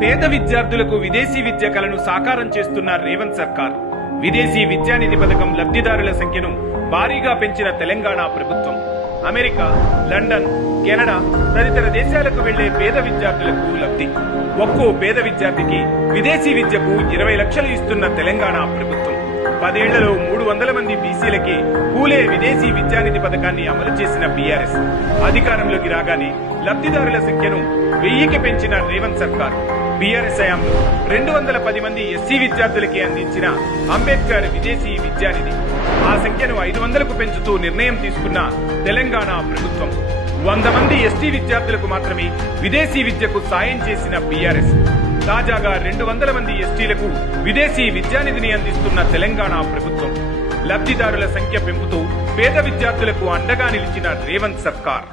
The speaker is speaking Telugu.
పేద విద్యార్థులకు విదేశీ విద్య కలను సాకారం చేస్తున్న రేవంత్ సర్కార్ విదేశీ విద్యానిధి పథకం లబ్ధిదారుల సంఖ్యను భారీగా పెంచిన తెలంగాణ ప్రభుత్వం అమెరికా, లండన్, కెనడా తదితర దేశాలకు వెళ్లే పేద విద్యార్థులకు లబ్ధి. ఒక్కో పేద విద్యార్థికి విదేశీ విద్యకు 20 లక్షలు ఇస్తున్న తెలంగాణ ప్రభుత్వం 10 ఏళ్లలో 300 మంది బీసీలకి పూలే విదేశీ విద్యానిధి పథకాన్ని అమలు చేసిన బీఆర్ఎస్ అధికారంలోకి రాగానే లబ్ధిదారుల సంఖ్యను 1000కి పెంచిన రేవంత్ సర్కార్ బీఆర్ఎస్ హయాంలో 210 మంది ఎస్సీ విద్యార్థులకి అందించిన అంబేద్కర్ విదేశీ విద్యానిధి ఆ సంఖ్యను 500కు పెంచుతూ నిర్ణయం తీసుకున్న తెలంగాణ ప్రభుత్వం 100 మంది ఎస్టీ విద్యార్థులకు మాత్రమే విదేశీ విద్యకు సాయం చేసిన బీఆర్ఎస్ తాజాగా 200 మంది ఎస్టీలకు విదేశీ విద్యానిధిని అందిస్తున్న తెలంగాణ ప్రభుత్వం లబ్ధిదారుల సంఖ్య పెంపుతూ పేద విద్యార్థులకు అండగా నిలిచిన రేవంత్ సర్కార్